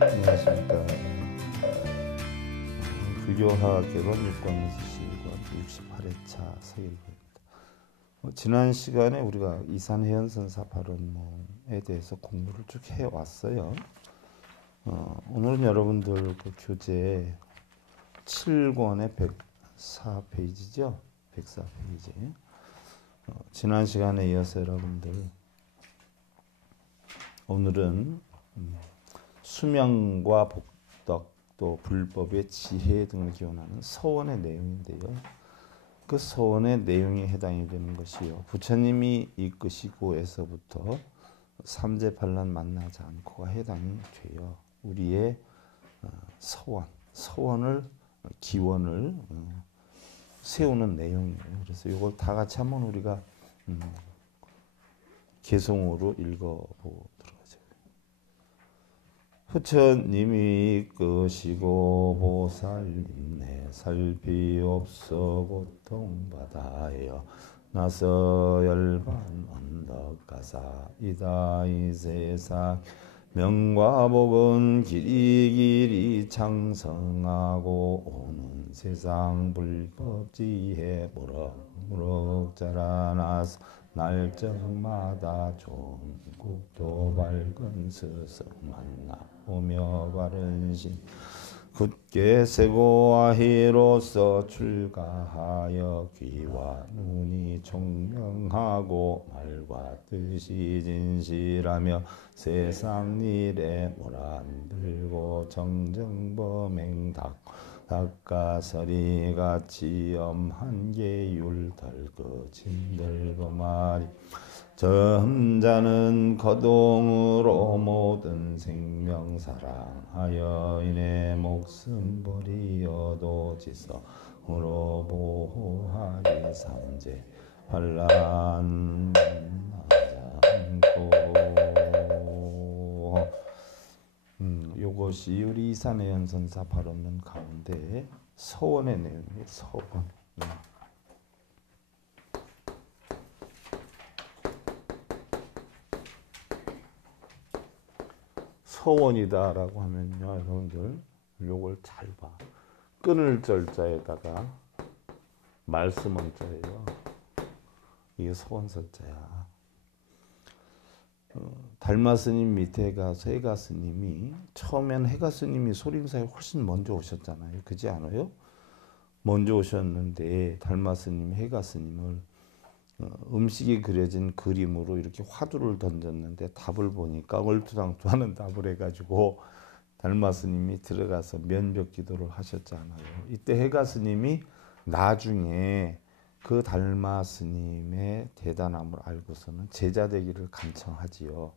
안녕하십니까. 불교화 개론 육광에서 시과 68회차 서일구입니다. 지난 시간에 우리가 이산해연선사 발언문에 대해서 공부를 쭉 해왔어요. 오늘은 여러분들 그 교재 7권의 104페이지죠. 104페이지. 지난 시간에 이어서 여러분들 오늘은 수명과 복덕 또 불법의 지혜 등을 기원하는 서원의 내용인데요. 그 서원의 내용에 해당이 되는 것이요. 부처님이 이끄시고에서부터 삼재팔란 만나지 않고가 해당이 돼요. 우리의 서원을 기원을 세우는 내용이에요. 그래서 이걸 다 같이 한번 우리가 개성으로 읽어보도록 하죠. 부처님이 이끄시고 보살님네 살피옵소 고통받아여 나서 열반 언덕가사 이다 이 세상 명과 복은 길이 창성하고 오는 세상 불법지혜 무럭무럭 자라나서 날짜마다 종국도 밝은 스승 만나오며 바른 신 굳게 세고 아희로서 출가하여 귀와 눈이 총명하고 말과 뜻이 진실하며 세상 일에 몰안들고 정정범행 닭가서리같이 엄한 계율 덜거진 덜거마리 점자는 거동으로 모든 생명 사랑하여 이내 목숨 버리어도 지성으로 보호하기 삼재 환란 않고. 요것이 우리 이산해연선사 발언문 가운데 서원의 내용이에요. 서원. 서원이다라고 하면요, 여러분들 요걸 잘 봐. 끊을 절자에다가 말씀원자예요. 이게 서원설자야. 달마스님 밑에 가서 해가스님이 처음엔 해가스님이 소림사에 훨씬 먼저 오셨잖아요. 그지 않아요? 먼저 오셨는데 달마스님 해가스님을 음식이 그려진 그림으로 이렇게 화두를 던졌는데 답을 보니까 얼토당토하는 답을 해가지고 달마스님이 들어가서 면벽 기도를 하셨잖아요. 이때 해가스님이 나중에 그 달마스님의 대단함을 알고서는 제자 되기를 간청하지요.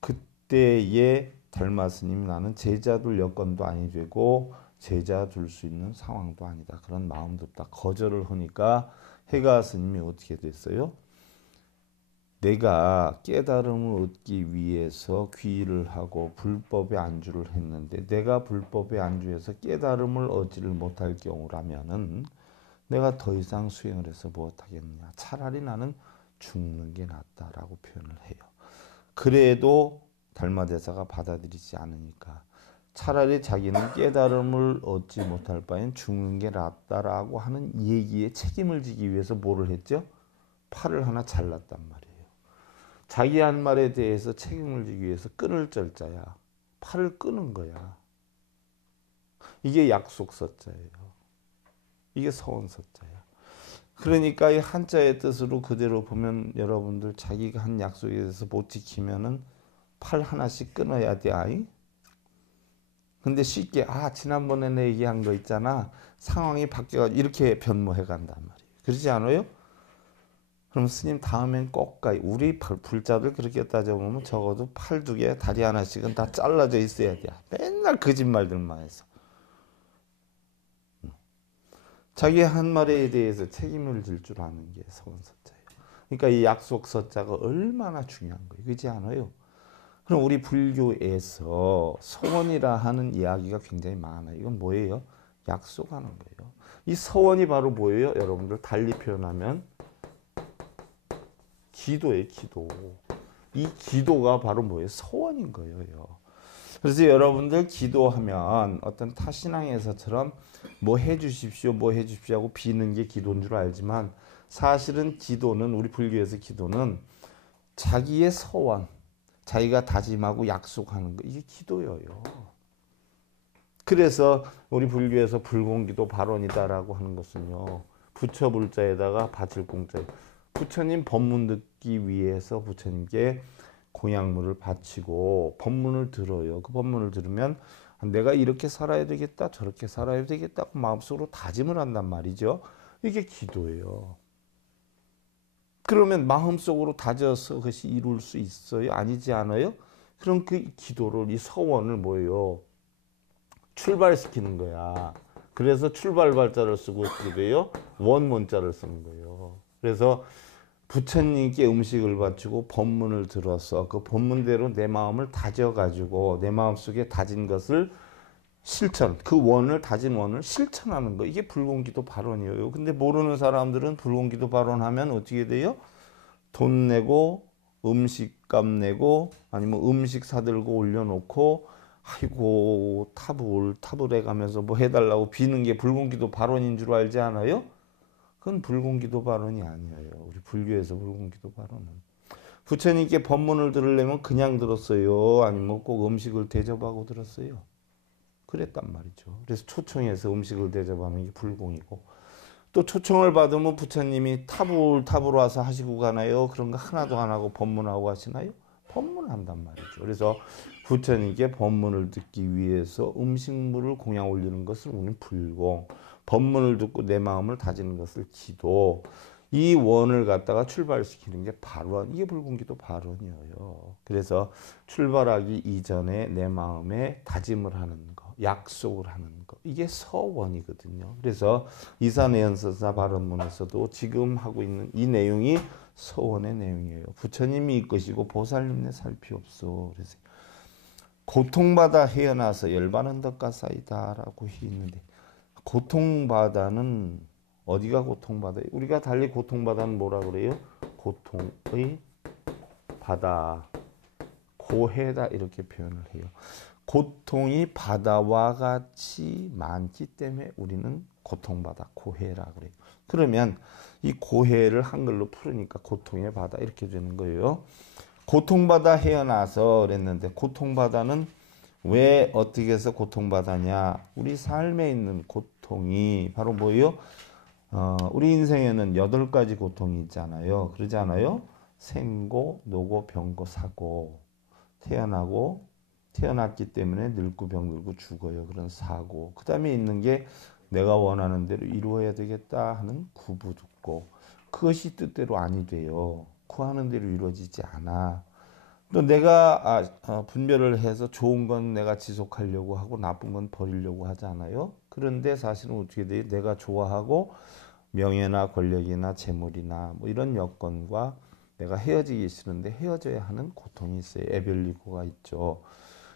그때의 달마스님이 나는 제자 둘 여건도 아니 되고 제자 둘 수 있는 상황도 아니다. 그런 마음도 없다. 거절을 하니까 해가 스님이 어떻게 됐어요? 내가 깨달음을 얻기 위해서 귀의를 하고 불법에 안주를 했는데 내가 불법에 안주해서 깨달음을 얻지를 못할 경우라면은 내가 더 이상 수행을 해서 무엇하겠느냐. 차라리 나는 죽는 게 낫다라고 표현을 해요. 그래도 달마대사가 받아들이지 않으니까 차라리 자기는 깨달음을 얻지 못할 바엔 죽는 게 낫다라고 하는 얘기에 책임을 지기 위해서 뭐를 했죠? 팔을 하나 잘랐단 말이에요. 자기 한 말에 대해서 책임을 지기 위해서 끊을 절자야. 팔을 끊은 거야. 이게 약속서자예요. 이게 서원서자야. 그러니까 이 한자의 뜻으로 그대로 보면 여러분들 자기가 한 약속에 대해서 못 지키면은 팔 하나씩 끊어야 돼. 아이? 근데 쉽게 지난번에 내 얘기한 거 있잖아. 상황이 바뀌어가지고 이렇게 변모해 간단 말이에요. 그러지 않아요? 그럼 스님 다음엔 꼭 우리 불자들 그렇게 따져보면 적어도 팔 두 개, 다리 하나씩은 다 잘라져 있어야 돼. 맨날 거짓말들만 해서. 자기 한 말에 대해서 책임을 질 줄 아는 게 서원서자예요. 그러니까 이 약속서자가 얼마나 중요한 거예요. 그렇지 않아요? 그럼 우리 불교에서 서원이라 하는 이야기가 굉장히 많아요. 이건 뭐예요? 약속하는 거예요. 이 서원이 바로 뭐예요? 여러분들 달리 표현하면 기도예요. 기도. 이 기도가 바로 뭐예요? 서원인 거예요. 그래서 여러분들 기도하면 어떤 타신앙에서처럼 뭐 해주십시오, 뭐 해주십시오 하고 비는 게 기도인 줄 알지만 사실은 기도는 우리 불교에서 기도는 자기의 서원, 자기가 다짐하고 약속하는 거 이게 기도예요. 그래서 우리 불교에서 불공기도 발언이다라고 하는 것은요. 부처 불자에다가 바칠 공자. 부처님 법문 듣기 위해서 부처님께 공양물을 바치고 법문을 들어요. 그 법문을 들으면 내가 이렇게 살아야 되겠다, 저렇게 살아야 되겠다고 마음속으로 다짐을 한단 말이죠. 이게 기도예요. 그러면 마음속으로 다져서 그것이 이룰 수 있어요? 아니지 않아요? 그럼 그 기도를, 이 서원을 뭐예요? 출발시키는 거야. 그래서 출발 발자를 쓰고 어떻게 돼요? 원문자를 쓰는 거예요. 그래서 부처님께 음식을 바치고 법문을 들어서 그 법문대로 내 마음을 다져가지고 내 마음속에 다진 것을 실천, 그 원을 다진 원을 실천하는 거. 이게 불공기도 발언이에요. 근데 모르는 사람들은 불공기도 발언하면 어떻게 돼요? 돈 내고 음식값 내고 아니면 음식 사들고 올려놓고 아이고 탑을 해가면서 뭐 해달라고 비는 게 불공기도 발언인 줄 알지 않아요? 그건 불공기도 발언이 아니에요. 우리 불교에서 불공기도 발언은 부처님께 법문을 들으려면 그냥 들었어요? 아니면 꼭 음식을 대접하고 들었어요? 그랬단 말이죠. 그래서 초청해서 음식을 대접하는 게 불공이고 또 초청을 받으면 부처님이 탑으로 와서 하시고 가나요? 그런 거 하나도 안 하고 법문하고 하시나요? 법문한단 말이죠. 그래서 부처님께 법문을 듣기 위해서 음식물을 공양 올리는 것을 우리는 불공, 법문을 듣고 내 마음을 다지는 것을 기도, 이 원을 갖다가 출발시키는 게 발언, 이게 불공기도 발언이에요. 그래서 출발하기 이전에 내 마음에 다짐을 하는 거, 약속을 하는 거, 이게 서원이거든요. 그래서 이산해연서사 발언문에서도 지금 하고 있는 이 내용이 서원의 내용이에요. 부처님이 이끄시고 보살님네 살피옵소. 그래서 고통받아 헤어나서 열반은 덕가 쌓이다라고 있는데 고통받아는 어디가 고통받아요? 우리가 달리 고통받아는 뭐라 그래요? 고통의 바다, 고해다 이렇게 표현을 해요. 고통이 바다와 같이 많기 때문에 우리는 고통받아, 고해라 그래요. 그러면 이 고해를 한글로 풀으니까 고통의 바다 이렇게 되는 거예요. 고통받아 헤어나서 그랬는데 고통바다는 왜 어떻게 해서 고통바다냐? 우리 삶에 있는 고통이 바로 뭐예요? 우리 인생에는 8가지 고통이 있잖아요. 그러지 않아요? 생고, 노고, 병고, 사고. 태어났기 때문에 늙고 병들고 죽어요. 그런 사고. 그 다음에 있는 게 내가 원하는 대로 이루어야 되겠다 하는 구부듣고 그것이 뜻대로 아니 돼요. 구하는 대로 이루어지지 않아. 또 내가 분별을 해서 좋은 건 내가 지속하려고 하고 나쁜 건 버리려고 하잖아요. 그런데 사실은 어떻게 돼요? 내가 좋아하고 명예나 권력이나 재물이나 뭐 이런 여건과 내가 헤어지기 싫은데 헤어져야 하는 고통이 있어요. 애별리고가 있죠.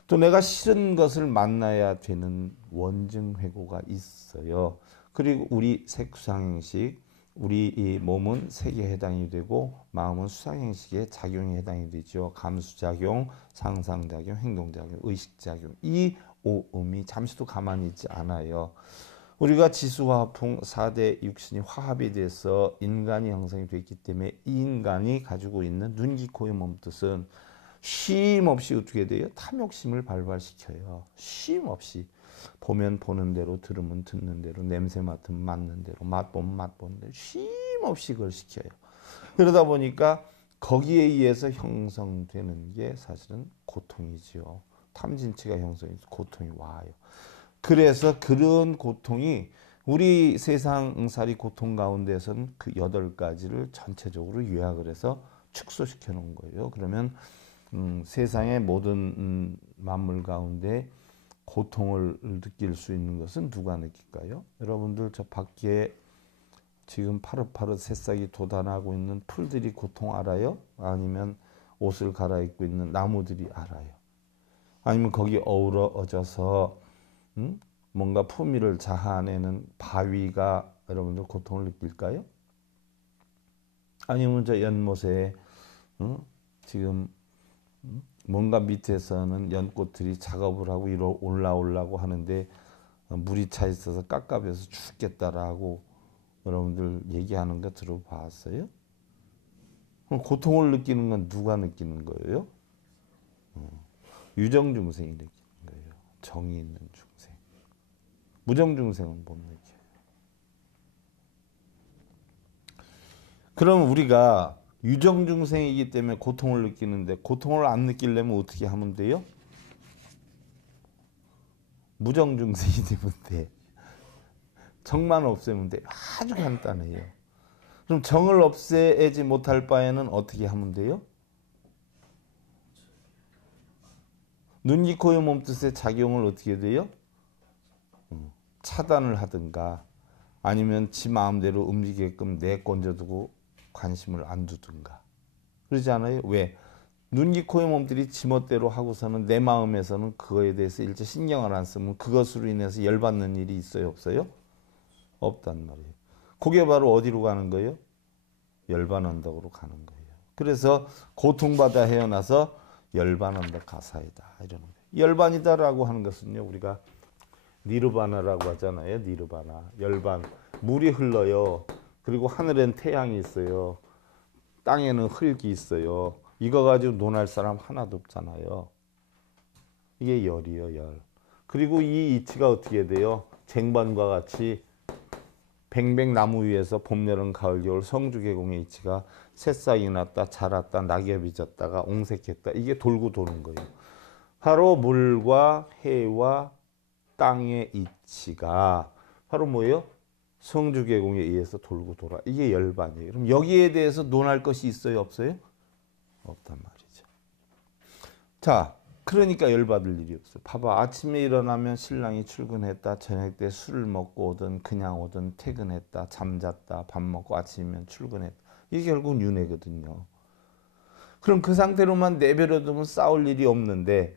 또 내가 싫은 것을 만나야 되는 원증회고가 있어요. 그리고 우리 색수상행식, 우리 이 몸은 색에 해당이 되고 마음은 수상행식에 작용에 해당이 되죠. 감수작용, 상상작용, 행동작용, 의식작용. 이 오음이 잠시도 가만히 있지 않아요. 우리가 지수화풍 4대 육신이 화합이 돼서 인간이 형성이 됐기 때문에 이 인간이 가지고 있는 눈, 귀, 코의 몸뜻은 쉼 없이 어떻게 돼요? 탐욕심을 발발시켜요. 쉼 없이. 보면 보는 대로, 들으면 듣는 대로, 냄새 맡으면 맡는 대로, 맛보면 맛보는 대로 쉼 없이 그걸 시켜요. 그러다 보니까 거기에 의해서 형성되는 게 사실은 고통이지요. 탐진치가 형성해서 고통이 와요. 그래서 그런 고통이 우리 세상살이 고통 가운데서는 그 8가지를 전체적으로 요약을 해서 축소시켜 놓은 거예요. 그러면 세상의 모든 만물 가운데 고통을 느낄 수 있는 것은 누가 느낄까요? 여러분들 저 밖에 지금 파릇파릇 새싹이 돋아나고 있는 풀들이 고통 알아요? 아니면 옷을 갈아입고 있는 나무들이 알아요? 아니면 거기 어우러져서 뭔가 품위를 자아내는 바위가 여러분들 고통을 느낄까요? 아니면 저 연못에 지금 뭔가 밑에서는 연꽃들이 작업을 하고 올라오려고 하는데 물이 차 있어서 깝깝해서 죽겠다라고 여러분들 얘기하는 거 들어봤어요? 그럼 고통을 느끼는 건 누가 느끼는 거예요? 유정중생이 느끼는 거예요. 정이 있는 중생. 무정중생은 못 느껴요. 그럼 우리가 유정중생이기 때문에 고통을 느끼는데 고통을 안 느끼려면 어떻게 하면 돼요? 무정중생이 되면 돼. 정만 없애면 돼. 아주 간단해요. 그럼 정을 없애지 못할 바에는 어떻게 하면 돼요? 눈, 귀, 코, 의 몸뜻의 작용을 어떻게 돼요? 차단을 하든가 아니면 지 마음대로 움직이게끔 내건져두고 관심을 안 두든가. 그러지 않아요? 왜? 눈, 귀, 코의 몸들이 지멋대로 하고서는 내 마음에서는 그거에 대해서 일체 신경을 안 쓰면 그것으로 인해서 열받는 일이 있어요? 없어요? 없단 말이에요. 그게 바로 어디로 가는 거예요? 열반 언덕으로 가는 거예요. 그래서 고통받아 헤어나서 열반 언덕 가사이다 이러는 거예요. 열반이다라고 하는 것은요, 우리가 니르바나라고 하잖아요. 니르바나. 열반. 물이 흘러요. 그리고 하늘엔 태양이 있어요. 땅에는 흙이 있어요. 이거 가지고 논할 사람 하나도 없잖아요. 이게 열이요, 열. 그리고 이 이치가 어떻게 돼요? 쟁반과 같이 뱅뱅나무 위에서 봄, 여름, 가을, 겨울 성주계공의 이치가 새싹이 났다, 자랐다, 낙엽이 졌다가 옹색했다. 이게 돌고 도는 거예요. 바로 물과 해와 땅의 이치가 바로 뭐예요? 성주계공에 의해서 돌고 돌아. 이게 열반이에요. 그럼 여기에 대해서 논할 것이 있어요? 없어요? 없단 말이죠. 자, 그러니까 열받을 일이 없어요. 봐봐. 아침에 일어나면 신랑이 출근했다. 저녁 때 술을 먹고 오든 그냥 오든 퇴근했다. 잠잤다. 밥 먹고 아침이면 출근했다. 이게 결국은 윤회거든요. 그럼 그 상태로만 내버려두면 싸울 일이 없는데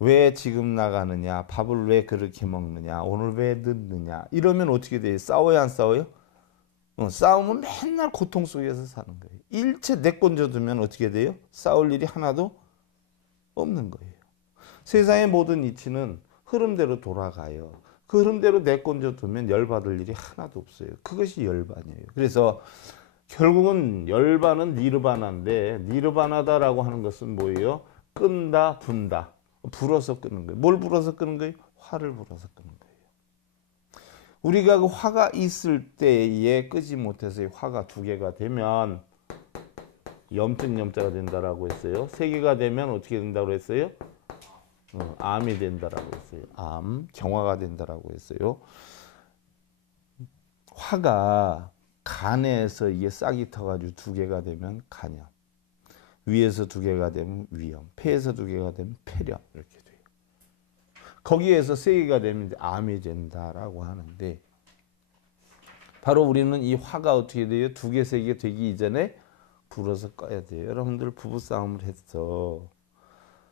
왜 지금 나가느냐, 밥을 왜 그렇게 먹느냐, 오늘 왜 늦느냐 이러면 어떻게 돼요? 싸워야 안 싸워요? 싸우면 맨날 고통 속에서 사는 거예요. 일체 내건져두면 어떻게 돼요? 싸울 일이 하나도 없는 거예요. 세상의 모든 이치는 흐름대로 돌아가요. 그 흐름대로 내건져두면 열받을 일이 하나도 없어요. 그것이 열반이에요. 그래서 결국은 열반은 니르바나인데 니르바나다라고 하는 것은 뭐예요? 끈다, 분다. 불어서 끄는 거예요. 뭘 불어서 끄는 거예요? 화를 불어서 끄는 거예요. 우리가 그 화가 있을 때에 끄지 못해서 화가 두 개가 되면 염증 염자가 된다라고 했어요. 세 개가 되면 어떻게 된다고 했어요? 암이 된다라고 했어요. 암, 경화가 된다라고 했어요. 화가 간에서 이게 싹이 터가지고 두 개가 되면 간염, 위에서 두 개가 되면 위염, 폐에서 두 개가 되면 폐렴 이렇게 돼요. 거기에서 세 개가 되면 이제 암이 된다라고 하는데 바로 우리는 이 화가 어떻게 돼요? 두 개, 세 개 되기 이전에 불어서 꺼야 돼요. 여러분들 부부싸움을 했어.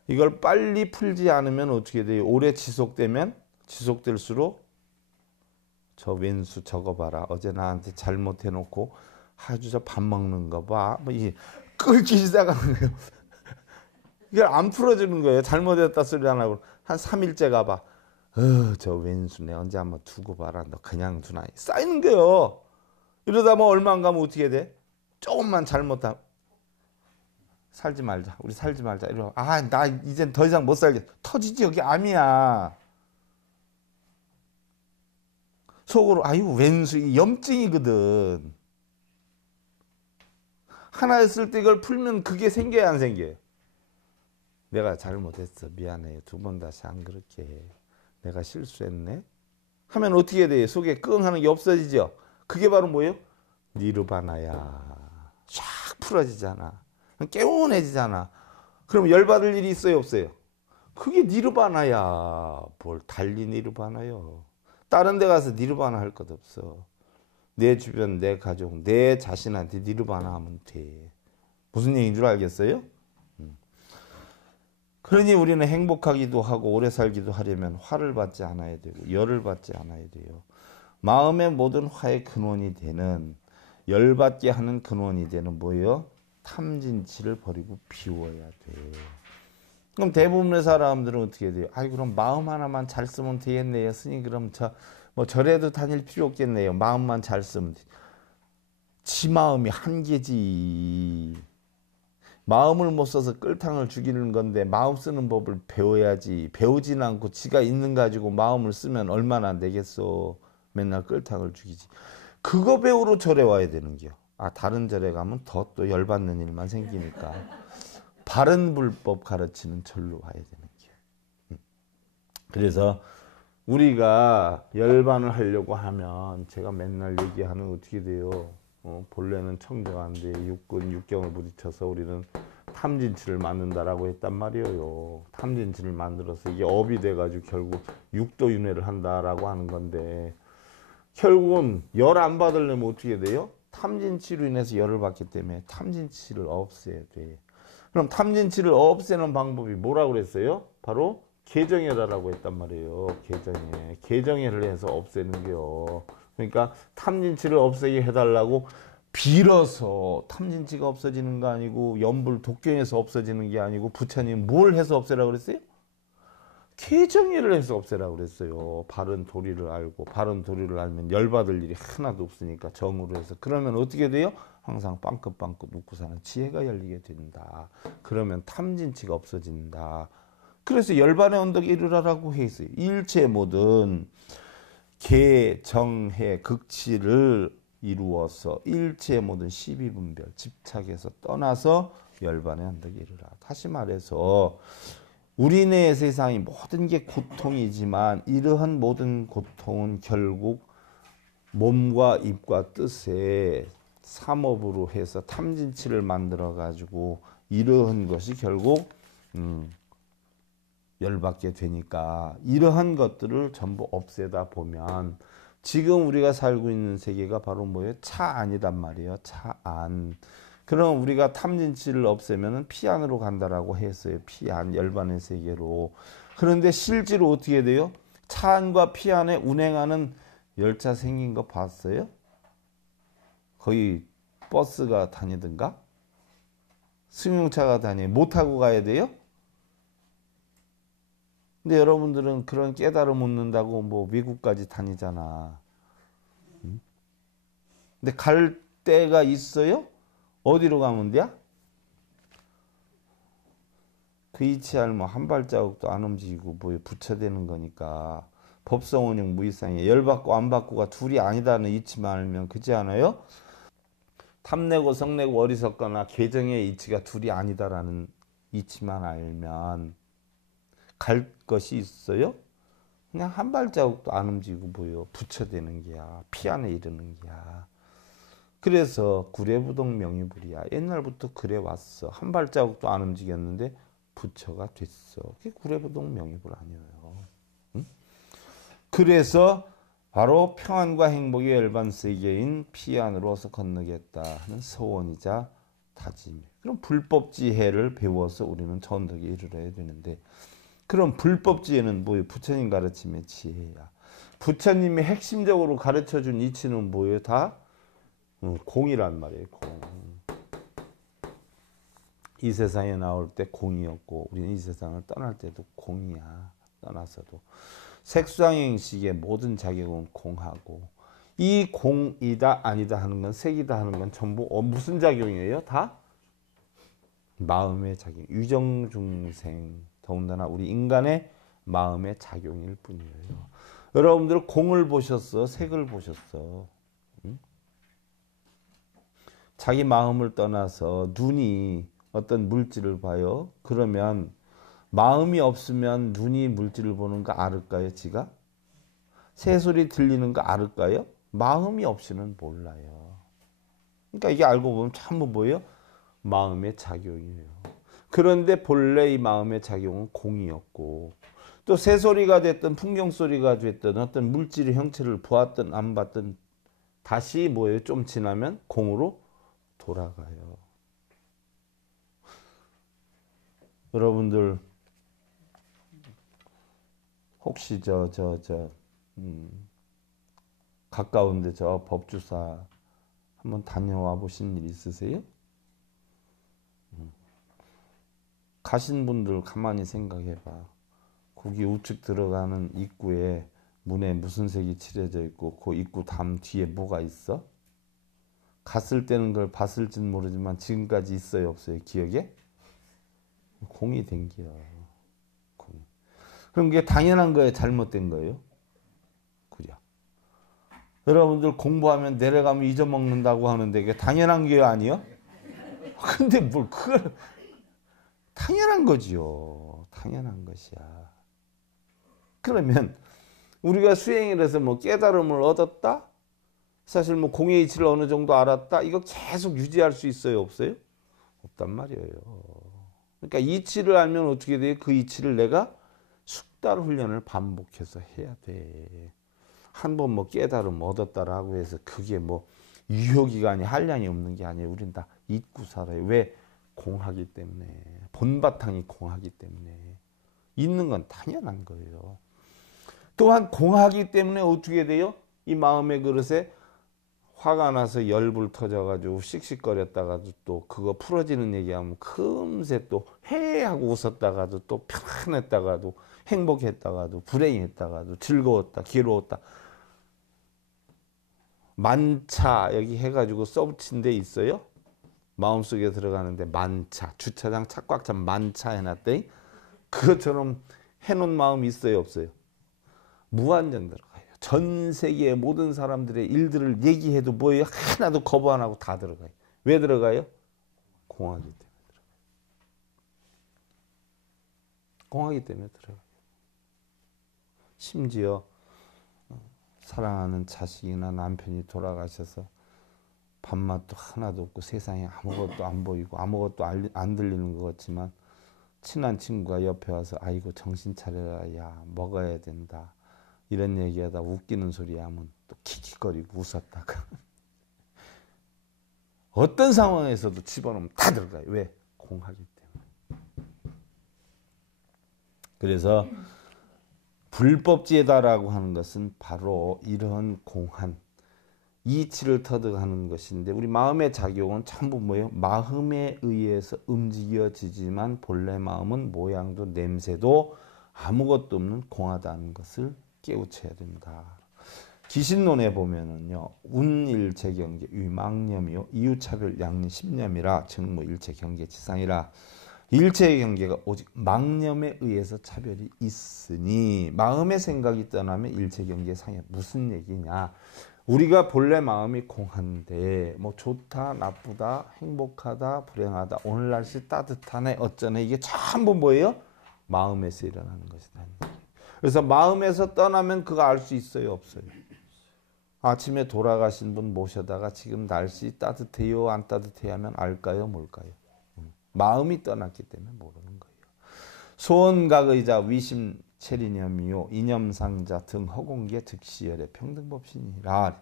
이걸 빨리 풀지 않으면 어떻게 돼요? 오래 지속될수록 저 왼수 저거 봐라. 어제 나한테 잘못해놓고 아주 저 밥 먹는 거 봐. 뭐 이게 끓기 시작하는 거예요. 이걸 안 풀어주는 거예요. 잘못했다 소리 안 하고 한 3일째 가봐. 저 왼수네 언제 한번 두고 봐라. 너 그냥 두나. 쌓이는 거예요. 이러다 뭐 얼마 안 가면 어떻게 돼? 조금만 잘못하면 살지 말자. 우리 살지 말자. 이러고 나 이젠 더 이상 못 살겠어. 터지지. 여기 암이야. 속으로 아이고 왼수 염증이거든. 하나였을 때 이걸 풀면 그게 생겨야 안 생겨요? 내가 잘못했어. 미안해. 두 번 다시 안 그렇게 해. 내가 실수했네. 하면 어떻게 돼요? 속에 끙 하는 게 없어지죠. 그게 바로 뭐예요? 니르바나야. 샥 풀어지잖아. 개운해지잖아. 그럼 열받을 일이 있어요? 없어요? 그게 니르바나야. 뭘 달리 니르바나요. 다른 데 가서 니르바나 할 것 없어. 내 주변, 내 가족, 내 자신한테 니르바나 하면 돼. 무슨 얘기인 줄 알겠어요? 그러니 우리는 행복하기도 하고 오래 살기도 하려면 화를 받지 않아야 되고 열을 받지 않아야 돼요. 마음의 모든 화의 근원이 되는, 열받게 하는 근원이 되는 뭐예요? 탐진치를 버리고 비워야 돼. 그럼 대부분의 사람들은 어떻게 돼요? 아이 그럼 마음 하나만 잘 쓰면 되겠네요. 스님 그럼 뭐 절에도 다닐 필요 없겠네요. 마음만 잘 쓰면 돼. 지 마음이 한계지. 마음을 못 써서 끌탕을 죽이는 건데 마음 쓰는 법을 배워야지. 배우진 않고 지가 있는 가지고 마음을 쓰면 얼마나 안 되겠어. 맨날 끌탕을 죽이지. 그거 배우러 절에 와야 되는 게요. 아 다른 절에 가면 더 또 열받는 일만 생기니까 바른 불법 가르치는 절로 와야 되는 게요. 그래서 우리가 열반을 하려고 하면 제가 맨날 얘기하는 어떻게 돼요? 본래는 청정한데 육군 육경을 부딪혀서 우리는 탐진치를 만든다라고 했단 말이에요. 탐진치를 만들어서 이게 업이 돼가지고 결국 육도윤회를 한다라고 하는 건데 결국은 열 안 받으려면 어떻게 돼요? 탐진치로 인해서 열을 받기 때문에 탐진치를 없애야 돼. 그럼 탐진치를 없애는 방법이 뭐라고 그랬어요? 바로 개정해라라고 했단 말이에요. 개정해. 개정해를 해서 없애는 게요. 그러니까 탐진치를 없애게 해달라고 빌어서 탐진치가 없어지는 거 아니고 연불 독경에서 없어지는 게 아니고 부처님 뭘 해서 없애라고 그랬어요? 개정해를 해서 없애라고 그랬어요. 바른 도리를 알고 바른 도리를 알면 열받을 일이 하나도 없으니까 정으로 해서 그러면 어떻게 돼요? 항상 빵긋빵긋 웃고 사는 지혜가 열리게 된다. 그러면 탐진치가 없어진다. 그래서 열반의 언덕에 이르라라고 해 있어요. 일체 모든 개정해 극치를 이루어서 일체 모든 시비분별 집착에서 떠나서 열반의 언덕에 이르라. 다시 말해서 우리네 세상이 모든 게 고통이지만 이러한 모든 고통은 결국 몸과 입과 뜻의 삼업으로 해서 탐진치를 만들어 가지고 이러한 것이 결국 열받게 되니까 이러한 것들을 전부 없애다 보면 지금 우리가 살고 있는 세계가 바로 뭐예요? 차안이란 말이에요. 차안. 그럼 우리가 탐진치를 없애면 피안으로 간다라고 했어요. 피안, 열반의 세계로. 그런데 실제로 어떻게 돼요? 차안과 피안에 운행하는 열차 생긴 거 봤어요? 거의 버스가 다니든가? 승용차가 다니 못 타고 가야 돼요? 근데 여러분들은 그런 깨달음 얻는다고 뭐 미국까지 다니잖아. 근데 갈 데가 있어요? 어디로 가면 돼야? 그 이치할 뭐 한 발자국도 안 움직이고 뭐 부처되는 거니까 법성원형 무이상이에요. 열받고 안 받고가 둘이 아니다는 이치만 알면 그지 않아요? 탐내고 성내고 어리석거나 개정의 이치가 둘이 아니다라는 이치만 알면 갈 것이 있어요? 그냥 한 발자국도 안 움직이고 보여. 부처되는 게야. 피 안에 이르는 게야. 그래서 구례부동 명의불이야. 옛날부터 그래 왔어. 한 발자국도 안 움직였는데 부처가 됐어. 그게 구례부동 명의불 아니에요. 응? 그래서 바로 평안과 행복의 열반 세계인 피안으로서 건너겠다 하는 소원이자 다짐. 그럼 불법지혜를 배워서 우리는 전덕에 이르러야 되는데 그럼 불법지혜는 뭐예요? 부처님 가르침의 지혜야. 부처님이 핵심적으로 가르쳐준 이치는 뭐예요? 다 공이란 말이에요. 공. 이 세상에 나올 때 공이었고 우리는 이 세상을 떠날 때도 공이야. 떠나서도. 색수상행식의 모든 자격은 공하고 이 공이다 아니다 하는 건 색이다 하는 건 전부 무슨 작용이에요? 다 마음의 작용. 유정중생 더군다나 우리 인간의 마음의 작용일 뿐이에요. 여러분들 공을 보셨어? 색을 보셨어? 응? 자기 마음을 떠나서 눈이 어떤 물질을 봐요. 그러면 마음이 없으면 눈이 물질을 보는 거 알을까요? 지가? 새소리 들리는 거 알을까요? 마음이 없이는 몰라요. 그러니까 이게 알고 보면 전부 뭐예요? 마음의 작용이에요. 그런데 본래 이 마음의 작용은 공이었고 또 새소리가 됐든 풍경소리가 됐든 어떤 물질의 형체를 보았든 안 봤든 다시 뭐예요? 좀 지나면 공으로 돌아가요. 여러분들 혹시 가까운데 저 법주사 한번 다녀와 보신 일 있으세요? 가신 분들 가만히 생각해 봐. 거기 우측 들어가는 입구에 문에 무슨 색이 칠해져 있고 그 입구 담 뒤에 뭐가 있어? 갔을 때는 그걸 봤을지는 모르지만 지금까지 있어요 없어요 기억에? 공이 된 게야. 공. 그럼 그게 당연한 거예요 잘못된 거예요? 그래. 여러분들 공부하면 내려가면 잊어먹는다고 하는데 그게 당연한 게 아니요? 근데 뭘 그걸 당연한 거지요. 당연한 것이야. 그러면 우리가 수행을 해서 뭐 깨달음을 얻었다? 사실 뭐 공의 이치를 어느 정도 알았다? 이거 계속 유지할 수 있어요? 없어요? 없단 말이에요. 그러니까 이치를 알면 어떻게 돼요? 그 이치를 내가 숙달 훈련을 반복해서 해야 돼. 한 번 뭐 깨달음 얻었다라고 해서 그게 뭐 유효기간이 한량이 없는 게 아니에요. 우린 다 잊고 살아요. 왜? 공하기 때문에. 본바탕이 공하기 때문에. 있는 건 당연한 거예요. 또한 공하기 때문에 어떻게 돼요? 이 마음의 그릇에 화가 나서 열불 터져가지고 씩씩거렸다가도 또 그거 풀어지는 얘기하면 금세 또 해하고 웃었다가도 또 편안했다가도 행복했다가도 불행했다가도 즐거웠다 괴로웠다 만차 여기 해가지고 써붙인 데 있어요. 마음속에 들어가는데 만차 주차장 차 꽉 찬 만차 해놨대. 그것처럼 해놓은 마음이 있어요 없어요? 무한정 들어가요. 전 세계의 모든 사람들의 일들을 얘기해도 뭐예요? 하나도 거부 안 하고 다 들어가요. 왜 들어가요? 공하기 때문에 들어가요. 공하기 때문에 들어가요. 심지어 사랑하는 자식이나 남편이 돌아가셔서 밥맛도 하나도 없고 세상에 아무것도 안 보이고 아무것도 안 들리는 것 같지만 친한 친구가 옆에 와서 아이고 정신 차려라 야 먹어야 된다 이런 얘기하다 웃기는 소리 하면 또 킥킥거리고 웃었다가 어떤 상황에서도 집어넣으면 다 들어가요. 왜? 공하기 때문에. 그래서 불법지혜다라고 하는 것은 바로 이런 공한 이치를 터득하는 것인데 우리 마음의 작용은 전부 뭐예요? 마음에 의해서 움직여지지만 본래 마음은 모양도 냄새도 아무것도 없는 공하다는 것을 깨우쳐야 된다. 기신론에 보면은요, 운일체경계, 위망념이요, 이유차별 양리 십념이라 정무일체경계지상이라. 일체의 경계가 오직 망념에 의해서 차별이 있으니 마음의 생각이 떠나면 일체경계 상해. 무슨 얘기냐? 우리가 본래 마음이 공한데 뭐 좋다, 나쁘다, 행복하다, 불행하다, 오늘 날씨 따뜻하네, 어쩌네 이게 전부 뭐예요? 마음에서 일어나는 것이다. 그래서 마음에서 떠나면 그거 알 수 있어요? 없어요? 아침에 돌아가신 분 모셔다가 지금 날씨 따뜻해요? 안 따뜻해요? 하면 알까요? 뭘까요? 마음이 떠났기 때문에 모르는 거예요. 소원각의자 위심 체리념이요 이념상자 등 허공계 즉시열의 평등법신이라.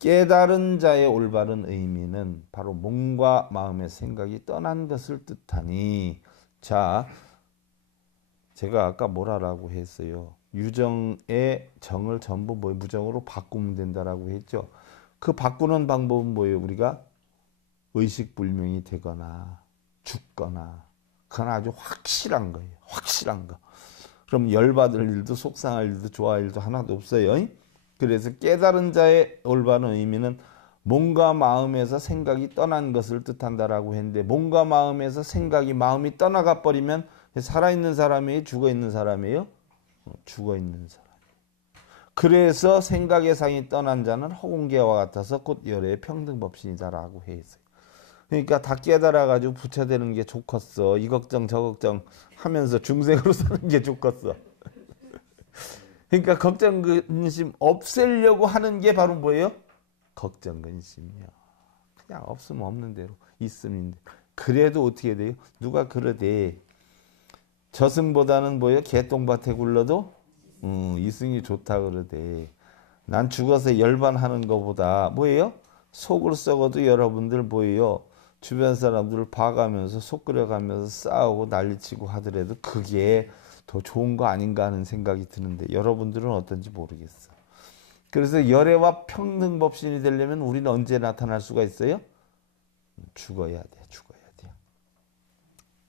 깨달은 자의 올바른 의미는 바로 몸과 마음의 생각이 떠난 것을 뜻하니. 자, 제가 아까 뭐라고 했어요? 유정의 정을 전부 뭐 무정으로 바꾸면 된다라고 했죠. 그 바꾸는 방법은 뭐예요? 우리가 의식불명이 되거나 죽거나 그건 아주 확실한 거예요. 확실한 거. 그럼 열받을 일도 속상할 일도 좋아할 일도 하나도 없어요. 그래서 깨달은 자의 올바른 의미는 몸과 마음에서 생각이 떠난 것을 뜻한다라고 했는데 몸과 마음에서 생각이 마음이 떠나가 버리면 살아있는 사람이에요? 죽어있는 사람이에요? 죽어있는 사람. 그래서 생각의 상이 떠난 자는 허공계와 같아서 곧 열의 평등법신이다라고 했어요. 그러니까 다 깨달아가지고 부처되는 게 좋겠어. 이 걱정 저 걱정 하면서 중생으로 사는 게 좋겠어. 그러니까 걱정 근심 없애려고 하는 게 바로 뭐예요? 걱정 근심이야. 그냥 없으면 없는 대로 있으면 그래도 어떻게 돼요? 누가 그러대. 저승보다는 뭐예요? 개똥밭에 굴러도 이승이 좋다 그러대. 난 죽어서 열반하는 것보다 뭐예요? 속을 썩어도 여러분들 뭐예요? 주변 사람들을 봐가면서 속 끓여가면서 싸우고 난리치고 하더라도 그게 더 좋은 거 아닌가 하는 생각이 드는데 여러분들은 어떤지 모르겠어. 그래서 열애와 평등법신이 되려면 우리는 언제 나타날 수가 있어요? 죽어야 돼. 죽어야 돼.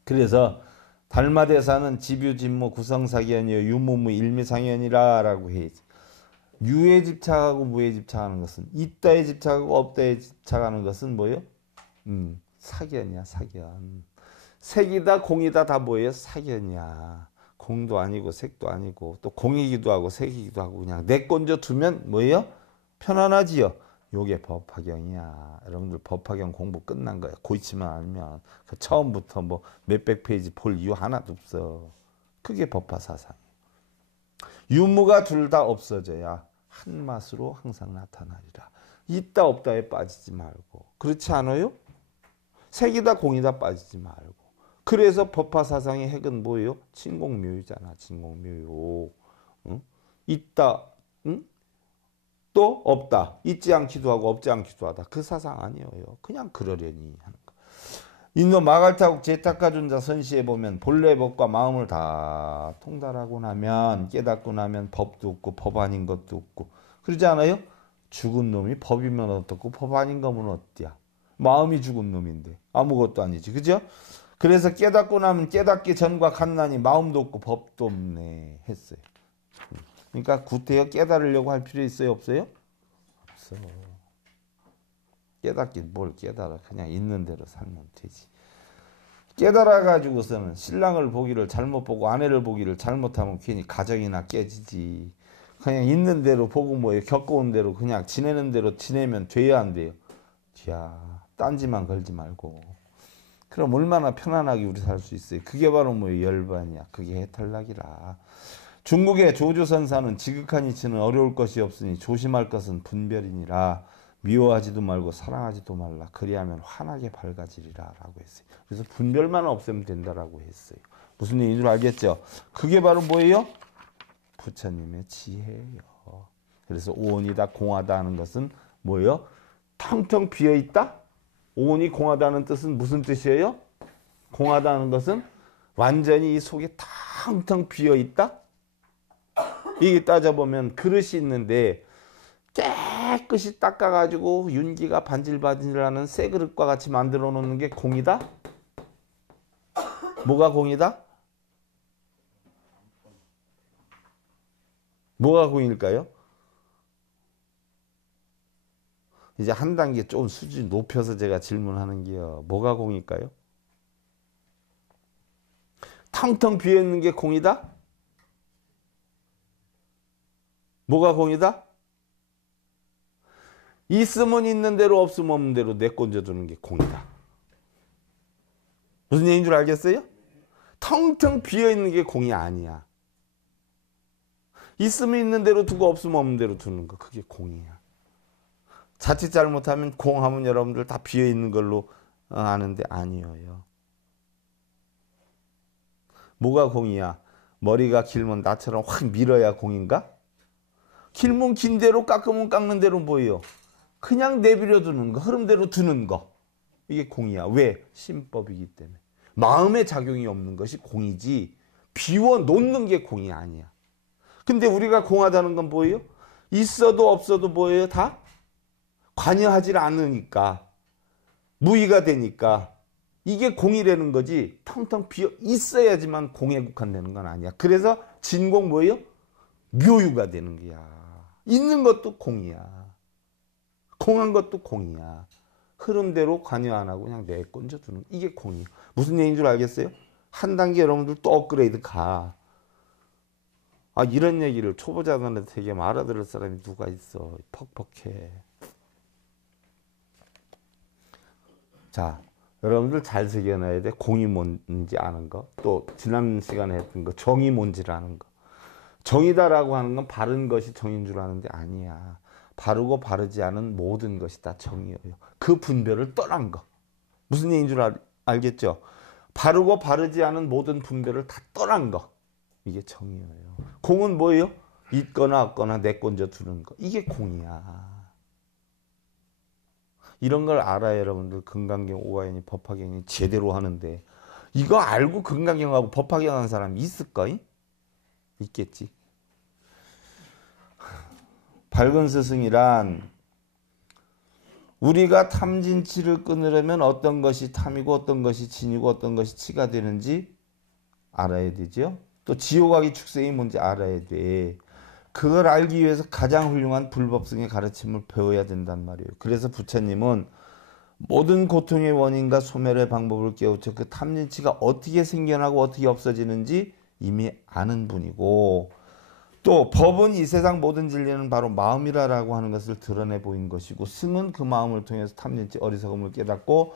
그래서 달마대사는 지뷰진모 구성사기연이여 유무무 일미상연이라 라고 해야지. 유에 집착하고 무에 집착하는 것은, 있다에 집착하고 없다에 집착하는 것은 뭐예요? 사견이야, 사견. 색이다 공이다 다 뭐예요? 사견이야. 공도 아니고 색도 아니고 또 공이기도 하고 색이기도 하고 그냥 내건져 두면 뭐예요? 편안하지요. 요게 법화경이야. 여러분들 법화경 공부 끝난 거야. 고치만 알면. 그 처음부터 뭐 몇백 페이지 볼 이유 하나도 없어. 그게 법화사상이에요. 유무가 둘 다 없어져야 한 맛으로 항상 나타나리라. 있다 없다에 빠지지 말고. 그렇지 않아요? 색이다 공이다 빠지지 말고. 그래서 법화사상의 핵은 뭐예요? 진공묘유잖아. 진공묘유. 응? 있다, 응? 또 없다. 있지 않기도 하고 없지 않기도 하다. 그 사상 아니에요. 그냥 그러려니 하는 거. 인도 마갈타국 제타카준자 선시에 보면 본래 법과 마음을 다 통달하고 나면, 깨닫고 나면 법도 없고 법 아닌 것도 없고 그러지 않아요? 죽은 놈이 법이면 어떻고 법 아닌 거면 어때야? 마음이 죽은 놈인데 아무것도 아니지. 그죠? 그래서 깨닫고 나면 깨닫기 전과 같나니 마음도 없고 법도 없네 했어요. 그러니까 구태여 깨달으려고 할 필요 있어요? 없어요? 없어. 깨닫긴 뭘 깨달아. 그냥 있는 대로 살면 되지. 깨달아가지고서는 신랑을 보기를 잘못 보고 아내를 보기를 잘못하면 괜히 가정이나 깨지지. 그냥 있는 대로 보고 뭐예요? 겪어온 대로 그냥 지내는 대로 지내면 돼야 안 돼요? 야, 딴지만 걸지 말고. 그럼 얼마나 편안하게 우리 살 수 있어요? 그게 바로 뭐예요? 열반이야. 그게 해탈락이라. 중국의 조주선사는 지극한 이치는 어려울 것이 없으니 조심할 것은 분별이니라. 미워하지도 말고 사랑하지도 말라. 그리하면 환하게 밝아지리라 라고 했어요. 그래서 분별만 없애면 된다라고 했어요. 무슨 얘기인 줄 알겠죠? 그게 바로 뭐예요? 부처님의 지혜예요. 그래서 오온이다 공하다 하는 것은 뭐예요? 텅텅 비어있다? 오온이 공하다는 뜻은 무슨 뜻이에요? 공하다는 것은 완전히 이 속에 텅텅 비어있다? 이게 따져보면 그릇이 있는데 깨끗이 닦아가지고 윤기가 반질반질하는 새 그릇과 같이 만들어 놓는 게 공이다? 뭐가 공이다? 뭐가 공일까요? 이제 한 단계 좀 수준 높여서 제가 질문하는 게요. 뭐가 공일까요? 텅텅 비어있는 게 공이다? 뭐가 공이다? 있으면 있는 대로 없으면 없는 대로 내건져 두는 게 공이다. 무슨 얘기인 줄 알겠어요? 텅텅 비어있는 게 공이 아니야. 있으면 있는 대로 두고 없으면 없는 대로 두는 거. 그게 공이야. 자칫 잘못하면 공하면 여러분들 다 비어있는 걸로 아는데 아니에요. 뭐가 공이야? 머리가 길면 나처럼 확 밀어야 공인가? 길면 긴 대로 깎으면 깎는 대로 뭐예요? 그냥 내버려 두는 거, 흐름대로 두는 거. 이게 공이야. 왜? 신법이기 때문에. 마음의 작용이 없는 것이 공이지 비워 놓는 게 공이 아니야. 근데 우리가 공하다는 건 뭐예요? 있어도 없어도 뭐예요? 다 관여하지 않으니까 무의가 되니까 이게 공이라는 거지 텅텅 비어 있어야지만 공에 국한되는 건 아니야. 그래서 진공 뭐예요? 묘유가 되는 거야. 있는 것도 공이야. 공한 것도 공이야. 흐름대로 관여 안 하고 그냥 내건져 두는 이게 공이야. 무슨 얘기인 줄 알겠어요? 한 단계 여러분들 또 업그레이드 가. 아 이런 얘기를 초보자들한테 되게 알아들을 사람이 누가 있어. 퍽퍽해. 자 여러분들 잘 새겨놔야 돼. 공이 뭔지 아는 거. 또 지난 시간에 했던 거 정이 뭔지를 아는 거. 정이다라고 하는 건 바른 것이 정인 줄 아는데 아니야. 바르고 바르지 않은 모든 것이 다 정이에요. 그 분별을 떠난 거. 무슨 얘기인 줄 알겠죠? 바르고 바르지 않은 모든 분별을 다 떠난 거. 이게 정이에요. 공은 뭐예요? 있거나 없거나 내건져 두는 거. 이게 공이야. 이런 걸 알아야 여러분들 금강경, 오가연이, 법화경이 제대로 하는데 이거 알고 금강경하고 법화경 하는 사람이 있을까? 있겠지. 밝은 스승이란 우리가 탐진치를 끊으려면 어떤 것이 탐이고 어떤 것이 진이고 어떤 것이 치가 되는지 알아야 되죠. 또 지옥 악의 축생이 뭔지 알아야 돼. 그걸 알기 위해서 가장 훌륭한 불법성의 가르침을 배워야 된단 말이에요. 그래서 부처님은 모든 고통의 원인과 소멸의 방법을 깨우쳐 그 탐진치가 어떻게 생겨나고 어떻게 없어지는지 이미 아는 분이고, 또 법은 이 세상 모든 진리는 바로 마음이라고 하는 것을 드러내 보인 것이고, 승은 그 마음을 통해서 탐진치 어리석음을 깨닫고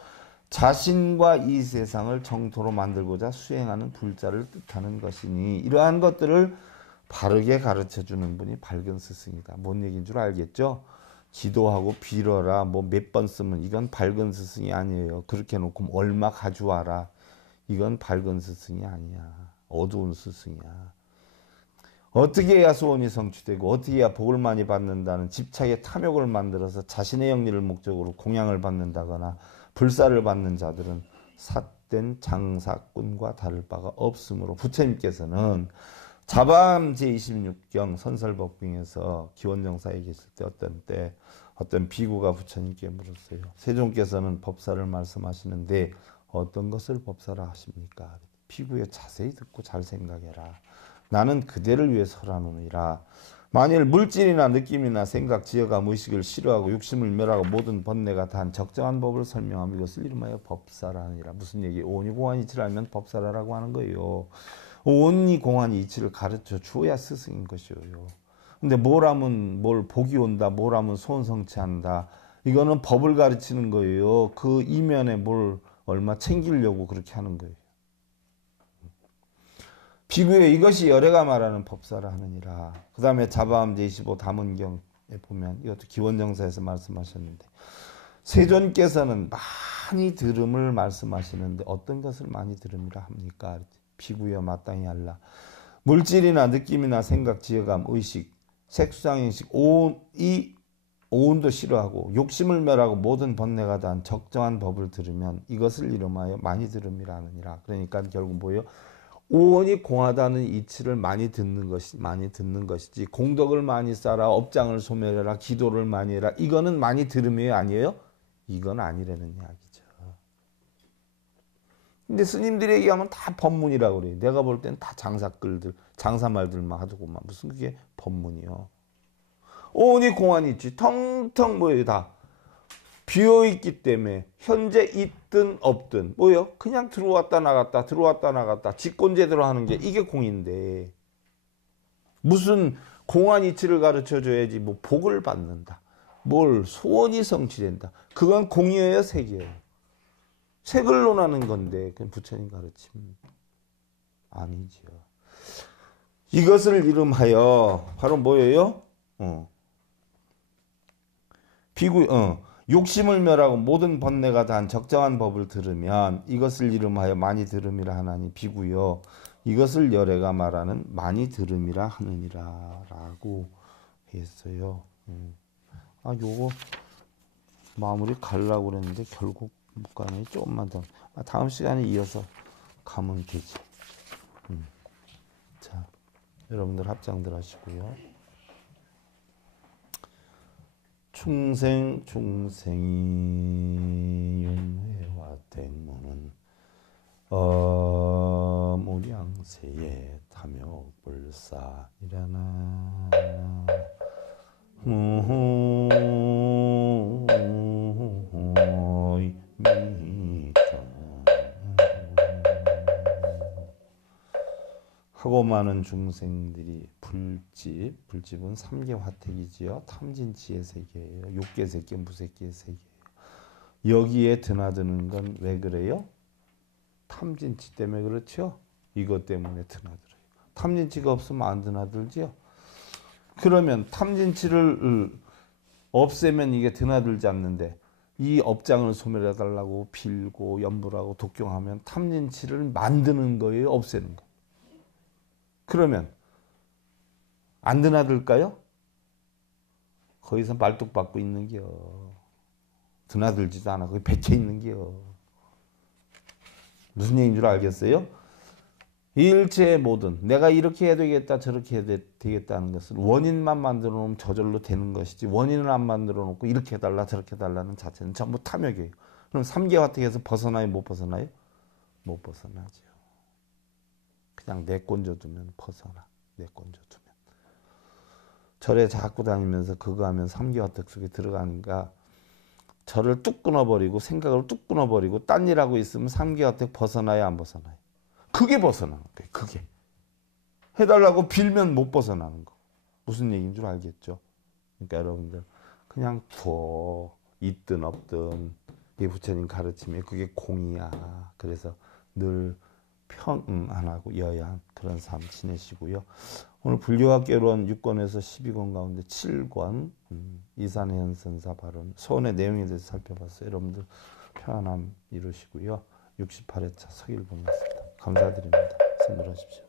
자신과 이 세상을 정토로 만들고자 수행하는 불자를 뜻하는 것이니, 이러한 것들을 바르게 가르쳐주는 분이 밝은 스승이다. 뭔 얘기인 줄 알겠죠? 기도하고 빌어라 뭐 몇 번 쓰면 이건 밝은 스승이 아니에요. 그렇게 놓고 얼마 가져와라, 이건 밝은 스승이 아니야. 어두운 스승이야. 어떻게 해야 소원이 성취되고 어떻게 해야 복을 많이 받는다는 집착의 탐욕을 만들어서 자신의 영리를 목적으로 공양을 받는다거나 불사를 받는 자들은 삿된 장사꾼과 다를 바가 없으므로, 부처님께서는 자밤 제26경 선설법경에서 기원정사에 계실 때 어떤 비구가 부처님께 물었어요. 세종께서는 법사를 말씀하시는데 어떤 것을 법사라 하십니까? 비구에 자세히 듣고 잘 생각해라. 나는 그대를 위해 설하노니라. 만일 물질이나 느낌이나 생각, 지혜감, 의식을 싫어하고 욕심을 멸하고 모든 번뇌가 다한 적정한 법을 설명하며 이것을 이름하여 법사라니라. 무슨 얘기? 오온이 공한 이치를 알면 법사라라고 하는 거예요. 오온이 공한 이치를 가르쳐 주어야 스승인 것이에요. 근데 뭘 하면 뭘 복이 온다, 뭘 하면 소원 성취한다, 이거는 법을 가르치는 거예요. 그 이면에 뭘 얼마 챙기려고 그렇게 하는 거예요. 비구에 이것이 열애가 말하는 법사라 하느니라. 그 다음에 자바암 제25 담은경에 보면 이것도 기원정사에서 말씀하셨는데, 세존께서는 많이 들음을 말씀하시는데 어떤 것을 많이 들음이라 합니까? 비구여 마땅히 알라. 물질이나 느낌이나 생각, 지혜감, 의식, 색수상인식, 오온도 싫어하고 욕심을 멸하고 모든 번뇌가 다한 적정한 법을 들으면 이것을 이름하여 많이 들음이라 하느니라. 그러니까 결국 뭐예요? 오온이 공하다는 이치를 많이 듣는 것이지, 공덕을 많이 쌓아라, 업장을 소멸해라, 기도를 많이 해라, 이거는 많이 들음이에요, 아니에요? 이건 아니라는 이야기죠. 근데 스님들이 얘기하면 다 법문이라고 그래요. 내가 볼 땐 다 장사글들, 장사말들만 하더구만. 무슨 그게 법문이요. 오온이 공안이 있지. 텅텅 뭐예요, 다. 비어있기 때문에 현재 있든 없든 뭐요? 그냥 들어왔다 나갔다 들어왔다 나갔다 직권제대로 하는 게 이게 공인데, 무슨 공안 이치를 가르쳐줘야지 뭐 복을 받는다, 뭘 소원이 성취된다, 그건 공이에요, 색이에요? 색을 논하는 건데 그건 부처님 가르침 아니죠. 이것을 이름하여 바로 뭐예요? 욕심을 멸하고 모든 번뇌가 다한 적정한 법을 들으면 이것을 이름하여 많이 들음이라 하나니 비구여 이것을 열애가 말하는 많이 들음이라 하느니라 라고 했어요. 요거 마무리 가려고 그랬는데 결국 못 가네. 조금만 더 다음 시간에 이어서 가면 되지. 자, 여러분들 합장들 하시고요. 충생이 윤회와 택무는 무량세의 탐욕불사이라나. 하고 많은 중생들이 불집은 3계 화택이지요. 탐진치의 세계예요. 욕계세계, 무색계의 세계예요. 여기에 드나드는 건 왜 그래요? 탐진치 때문에 그렇죠. 이것 때문에 드나들어요. 탐진치가 없으면 안 드나들지요. 그러면 탐진치를 없애면 이게 드나들지 않는데, 이 업장을 소멸해달라고 빌고 염불하고 독경하면 탐진치를 만드는 거예요, 없애는 거예요. 그러면 안 드나들까요? 거기서 말뚝박고 있는겨. 드나들지도 않아. 거기 백혀 있는겨. 무슨 얘기인 줄 알겠어요? 일체의 모든 내가 이렇게 해야 되겠다 저렇게 해야 되겠다는 것은 원인만 만들어 놓으면 저절로 되는 것이지, 원인을 안 만들어 놓고 이렇게 해달라 저렇게 해달라는 자체는 전부 탐욕이에요. 그럼 3계 화택에서 벗어나요, 못 벗어나요? 못 벗어나죠. 그냥 내꼰져두면 벗어나. 내꼰져두면. 절에 자꾸 다니면서 그거 하면 삼계화택 속에 들어가니까 절을 뚝 끊어버리고 생각을 뚝 끊어버리고 딴 일하고 있으면 삼계화택 벗어나야 안 벗어나요? 그게 벗어나는 거예요. 그게. 해달라고 빌면 못 벗어나는 거. 무슨 얘기인 줄 알겠죠? 그러니까 여러분들 그냥 둬. 있든 없든 이 부처님 가르침에 그게 공이야. 그래서 늘 평 안 하고 여야한 그런 삶 지내시고요. 오늘 불교학개론 6권에서 12권 가운데 7권 이산해연선사 발언 소원의 내용에 대해서 살펴봤어요. 여러분들 편안함 이루시고요. 68회차 서길 보냈습니다. 감사드립니다. 선물하십시오.